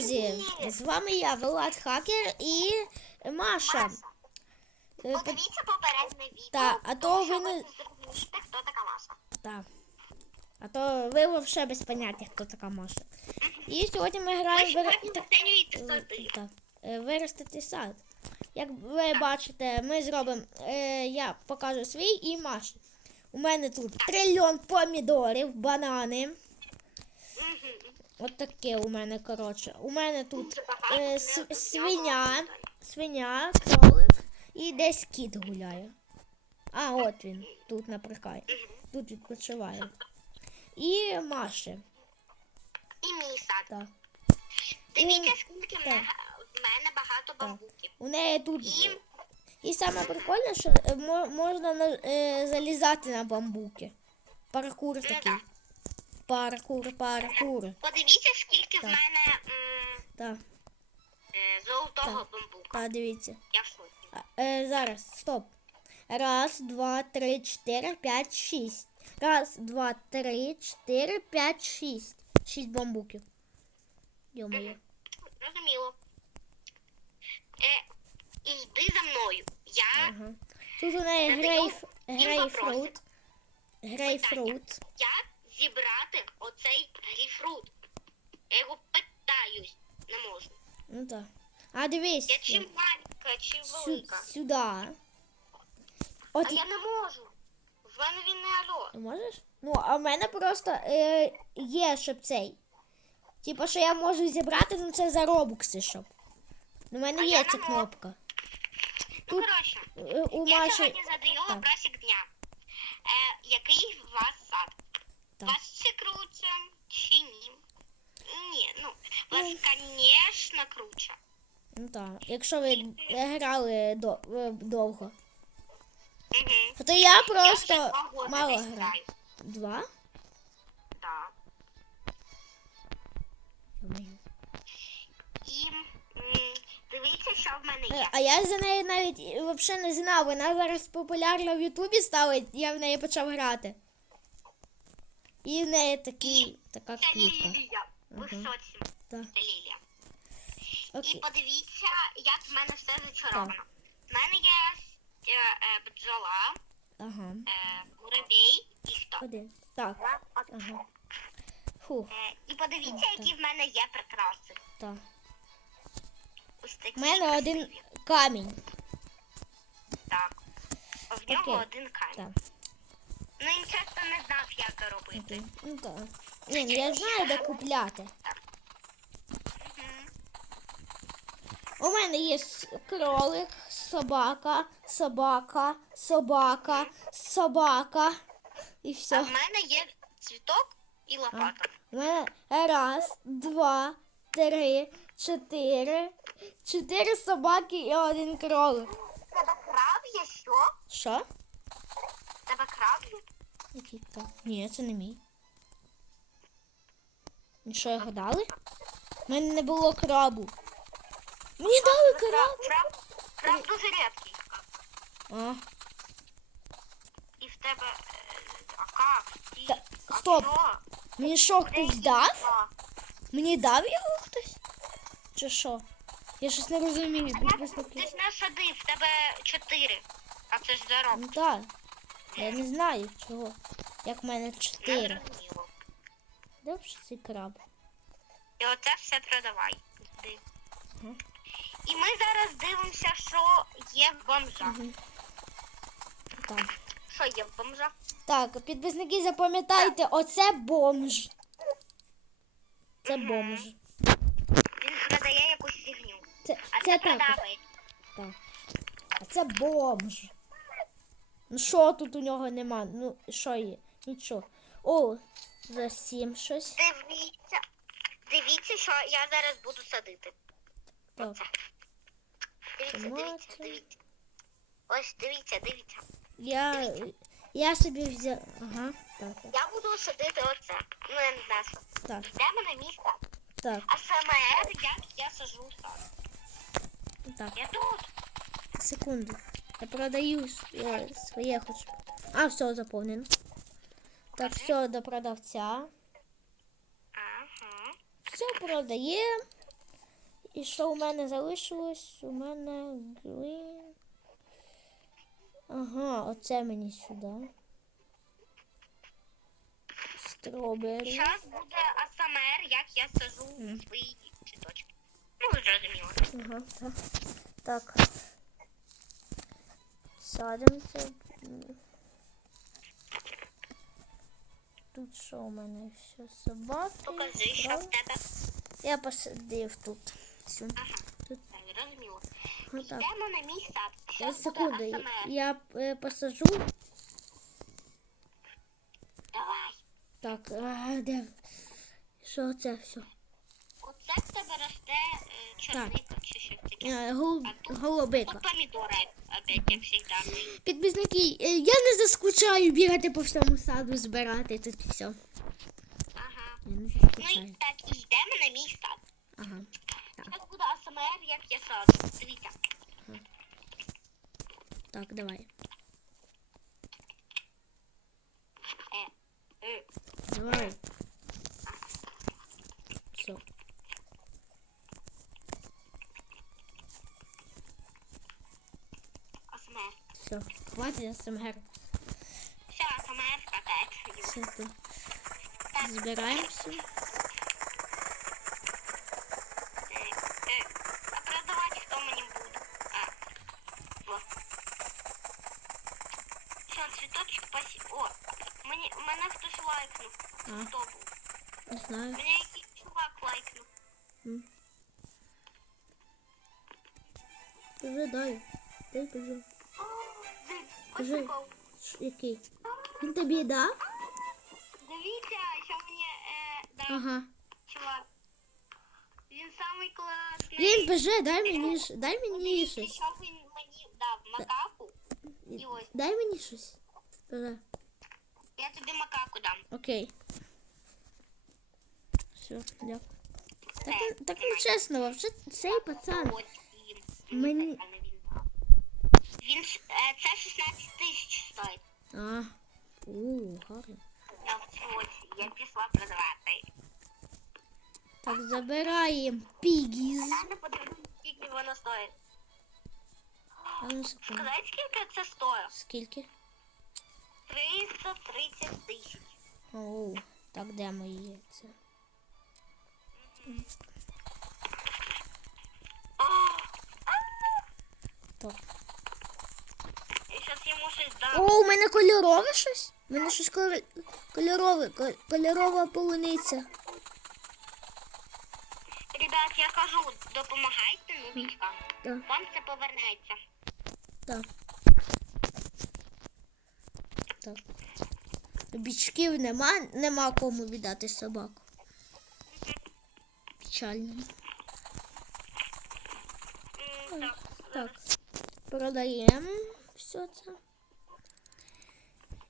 друзі! З вами я, Влад Хакер і Маша. Е, по- Подивіться попереднє відео. Та, а то ви не- зрозумієте, хто така Маша. Так. А то ви взагалі без поняття, хто така Маша. І сьогодні ми граємо в оцінюєте Е, так, е, виростити сад. Як ви бачите, ми зробимо. е, Я покажу свій і Маші. У мене тут трильйон помідорів, банани. От таке у мене, коротше. У мене тут е, свиня, свиня, кролик і десь кіт гуляє. А, от він, тут наприкає. Тут відпочиває. І Маші. І мій сад. Так. Дивіться, скільки в мене, в мене багато бамбуків. У неї тут. І І саме прикольне, що е, можна на- е, залізати на бамбуки. Паркур такий. Так. Паркур, паркур. подивіться, скільки в мене Так, е, золотого бамбука. так, дивіться. Я в шоці. Е, зараз, стоп. Раз, два, три, чотири, п'ять, шість. Раз, два, три, чотири, п'ять, шість. Шість бамбуків. Йо-моє. Зрозуміло. Е, і йди за мною. Я Ага. Тут у неї грейф, він грейпфрут. Грейпфрут. Зібрати оцей грейпфрут? Я його питаюсь. Не можу. Ну так. А дивись. Я чи маленька, чи Сю- велика. сюди. От А я не можу. В мене він не алло. Ти можеш? Ну, а в мене просто е, є, щоб цей. Типа, що я можу зібрати, ну це за робукси, щоб. У мене А є я ця не можу. кнопка. Ну, Тут коротше, Е, У я Маші. сьогодні задаю Так. вопросик дня. Е, який у вас сад? Вас чи круче, чи ні? Ні, ну, вас, звісно, круче. Ну так. Якщо ви грали до, довго. Угу. То я просто года мало граю. Два? І дивіться, що в мене Е, є. А я за неї навіть взагалі не знав. Вона зараз популярна в Ютубі стала, я в неї почав грати. І в неї такий, така Це квітка. лілія. Ага. соці. Так. Це лілія. І Окей. подивіться, як в мене все зачаровано. В мене є е, е, бджола, Ага. е, муравей і хто. Один. Так. Ага. Фух, Е, і подивіться, Так, які в мене є прикраси. так. Ось такі У мене один камінь. Так. В нього Окей. один камінь. Так. Ну він часто не знав, як це робити. Ну так. Ні, ну я знаю, де купляти. У мене є кролик, собака, собака, собака, собака. І А все. в мене є цвіток і лопата. У мене раз, два, три, чотири. Чотири собаки і один кролик. Тебе краб є що? Що? Тебе краб є? Який то? Ні, це не мій. І що його дали? У мене не було крабу. Мені дали краб. Краб, краб дуже рідкий. А, І в тебе. е, А як? Ти- Та, а стоп. що? мені що, хтось дав? Мені дав його хтось? Чи що? Я щось не розумію, Ти ж не садив, в тебе чотири. А це ж зароб. Ну так. Я не знаю чого. Як в мене чотири. Де взагалі цей краб? І оце все продавай. Ага. І ми зараз дивимося, що є в бомжа. Мгм. Так. Що є в бомжа? Так, підписники, запам'ятайте, оце бомж. Це Мгм. бомж. Він продає якусь фігню. Це, А це це так. продавець. Так. А це бомж. Ну що тут у нього нема? Ну, що є? Нічого. О, за сім щось. Дивіться. Дивіться, що я зараз буду садити. Так. Дивіться, дивіться, дивіться. Ось дивіться, дивіться. Я, я собі взяв. Ага, так, так, Я буду садити оце. Ну, я не знаю, що. так, Йдемо на місце. так, А саме як я сажу сад. так. Я тут. Секунду. Я продаю своє хочу. А, все, заповнено. Так, все до продавця. Все продаємо. І що у мене залишилось? У мене green. Ага, оце мені сюди. Стробері. Зараз буде АСМР, як я сажу Мгм. свої цвіточки. Ну, зрозуміло. Ага, так. Так. Садимо це. Тут що у мене ще собаки? Покажи, що в тебе. Я посадив тут. Всю. Ага, Тут. так, зрозуміло. Отак. Йдемо на мій сад. Зараз секунду. Я, е, посаджу. Давай. Так, а, де? Що це все? Оце в тебе росте чи щось таке. Е, гол, голубика. Тут помідори, опять, як завжди. Підписники, е, я не заскучаю бігати по всьому саду, збирати тут все. Ага. Я не Ну і так, і йдемо на мій сад. Ага. Зараз буде АСМР, як я саджу. Дивіться. Так, давай. Е. Давай. Все. АСМР. Все. Хватить СМГ. Все, АСМР катається. Все тут. Так, Збираємося. е, е. А продавати хто мені буде? А, во. Все, цвіточок пасі... О, мені, мене хтось лайкнув. А. Хто був? Не знаю. Мене якийсь чувак лайкнув. Вже дай. Дай кажу. Кажи. Який? Він тобі дав? Дивіться, що мені е, дав Ага. чувак. Він самий класний. Блін, боже, дай мені ж- дай мені щось. що він мені дав. Макаку. І ось. Дай мені щось. Боже. Я тобі макаку дам. Окей. Все, дякую. Так, так не чесно, вообще цей пацан. Мені-. Він. Він е, це 16 тисяч стоїть. А. У, гарно. Я в шоці. Я пішла продавати. Так, забираємо пігіз. Я не подивлюсь, скільки воно стоїть. А ну секунду. Сказати, скільки це стоїть? Скільки? 330 тисяч. Оу, так де мої це? Так. Щось дам. О, у мене кольорове щось? У мене щось кольор- кольорове, кольорова полуниця. Ребят, я кажу, допомагайте новічкам. Вам це повернеться. так. Так. Бічків нема, нема кому віддати собаку. Печально. М, Так. Так, продаємо все це.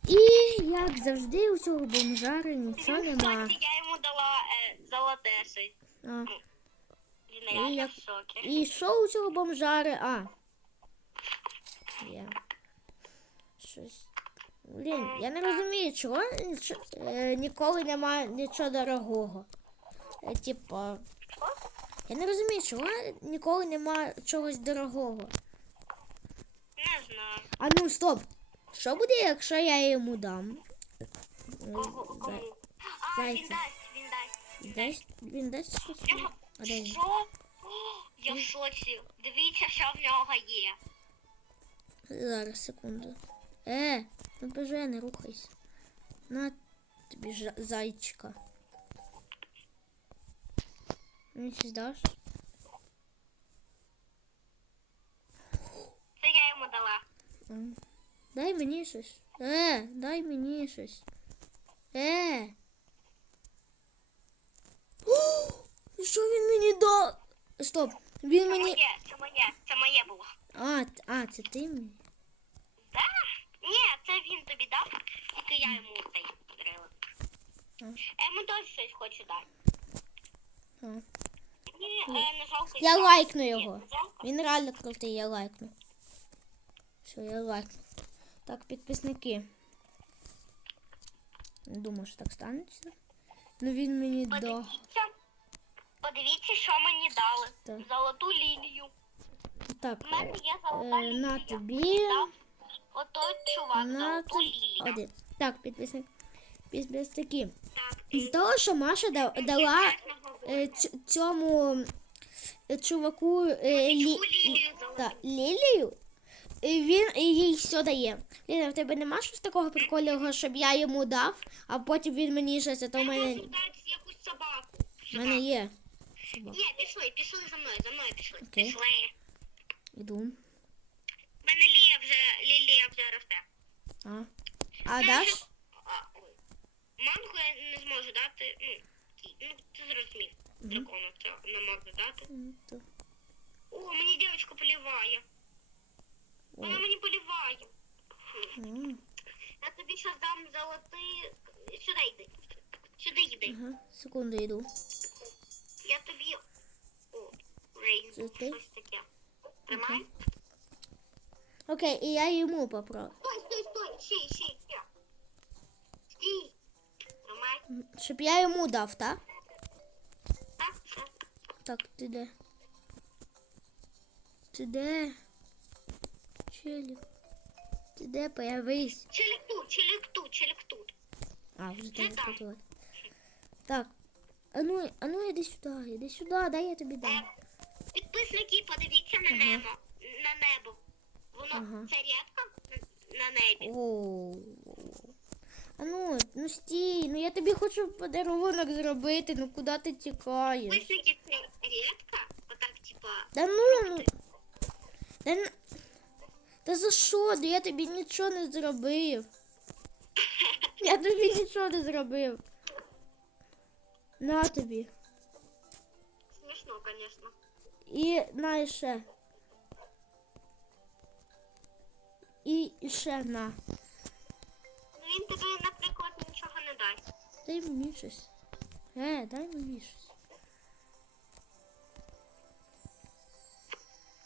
І як завжди у цього бомжари нічого Він, нема. я йому дала е, золоте щось. А, Він реально як- в шокі. і що у цього бомжари? А. Є. Щось. Блін, я не розумію, чого нічо- е, ніколи немає нічого дорогого. Е, Типа. Я не розумію, чого ніколи немає чогось дорогого. Не знаю. А ну стоп. Що буде, якщо я йому дам? Кого, кому? А, він зайця. дасть, він дасть. Дасть, він дасть щось? А де він? Що? О, Я в шоці. Дивіться, що в нього є. Зараз, секунду. Е, ну боже, не рухайся. На тобі ж зайчика. Мені щось даш? Це я йому дала. М. Дай мені щось. Е, дай мені щось. Е. О, що він мені дав? Стоп. Він Це мені. моє, це моє, це моє було. А, а, це ти мені? Да? Ні, це він тобі дав, тільки я йому цей подарила. Йому теж щось хочу дати. А. Мені е, не жалко. Я лайкну його. Він реально крутий, я лайкну. Все, я лайкну. Так, підписники. Не думаю, що так станеться. Ну він мені дав. Подивіться. Що мені дали. Так. Золоту лілію. Так, У мене є золота е, лілія. на тобі. Дав Отой чувак На золоту тобі. лілію. Один. Так, підписник. Підписники. Із того, що Маша да- дала е, ць- цьому е, чуваку е, лі, лілію золоту? та, лілію, він їй все дає. Ліна, в тебе нема щось такого прикольного, щоб я йому дав, а потім він мені щось, а то в мене, якусь собаку. в мене є. Собака. Ні, пішли, пішли за мною, за мною пішли. Окей. Пішли. Іду. В мене лілія вже, лілія вже росте. А, а даш? А, ой. Манго я не зможу дати, ну, ті- ну ти зрозумів. Дракону це не можу дати. М, то- О, мені дівчинка поліває. Вона мені поліває. Я тобі щас дам золотий. Сюди йди. Сюди йди. Ага, секунду йду. Я тобі. О, Рейн, Це ти? щось таке. Тримай. Окей, і я йому попробую. Стой, стой, стой, ще, ще, ще. Стій. Тримай. Щоб я йому дав, так? Так, все. Так, ти де? Ти де? Челік. Ти де появись? Челік тут, челік тут, челік тут. А, вже там. схватила. Так. А ну, а ну іди сюди, іди сюди, дай я тобі дам. Е, Підписники, подивіться на Ага. небо. На небо. Воно Ага. це рідко на- небі. О. А ну, ну стій, ну я тобі хочу подарунок зробити, ну куди ти тікаєш? Підписники це рідко. Отак, типа. Та ну, ну. Н- та за що? Да Я тобі нічого не зробив. Я тобі нічого не зробив. На тобі. Смішно, звісно. І на ще. І ще на. Ну він тобі, наприклад, нічого не дасть. Дай мені щось. Е, дай мені щось.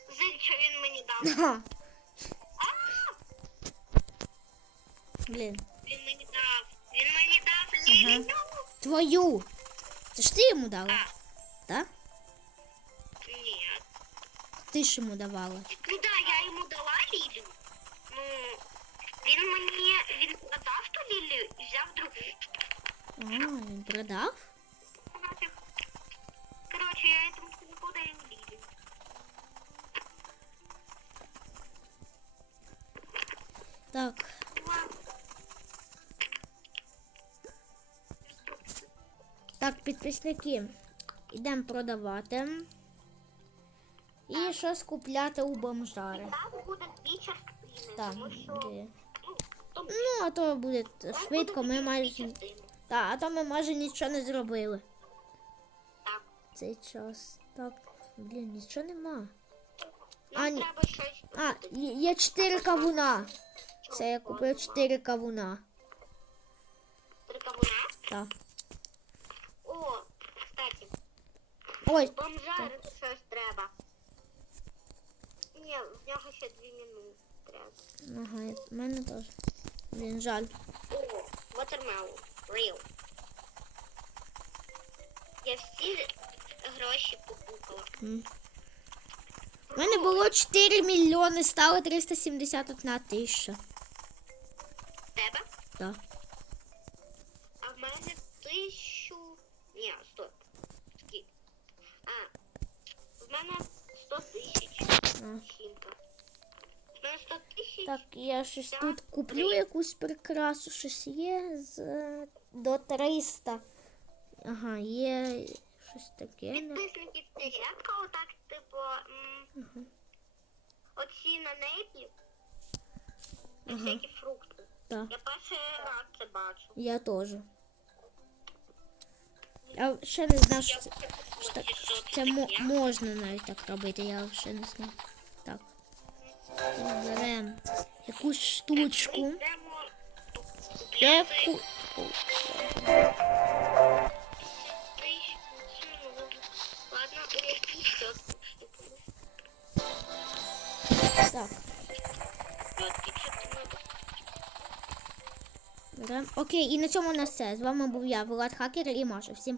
Зиль, що він мені дав. Ха. Блін. Він мені дав. Він мені дав лілію. Твою. Це ж ти йому дала? А, Так? ні. Ти ж йому давала. Ну да, я йому дала лілію. Ну, він мені, він продав ту лілію і взяв другу. А, він продав? Підписники. Ідемо продавати. І щось купляти у бомжари. Буде Так, що ну, Ну, а то буде швидко, буде ми майже. Так, а то ми майже нічого не зробили. Цей час. Так, блін, нічого нема. Нам А, ні. А, є є чотири кавуна. Це я купив чотири кавуна. Три кавуна. Так. О, кстати, Ой, бомжарити щось треба. Ні, в нього ще дві минути треба. ага, в мене теж. Блін, жаль. О, watermelon. Real. Я всі гроші покупала. М. У мене було 4 мільйони, стало 371 тисяча. Тебе? Так. А в мене тисячу. Ні, стоп. Скільки? А, в мене 100 тисяч. А. Жінка. В мене 100 тисяч. Так, я щось тут куплю якусь прикрасу, щось є з е, до 300. Ага, є щось таке. Підписники це рідко, отак, типу, м, оці на небі. Ага. Всякі фрукти. Так, Я перший раз це бачу. я теж. Я ще не знав, що це, що так- це мо- можна навіть так робити, я ще не знав. Так. Беремо якусь штучку. Йдемо Яку... Ладно, все. Так. Окей, і на цьому у нас все. З вами був я, Влад Хакер і Маша. Всім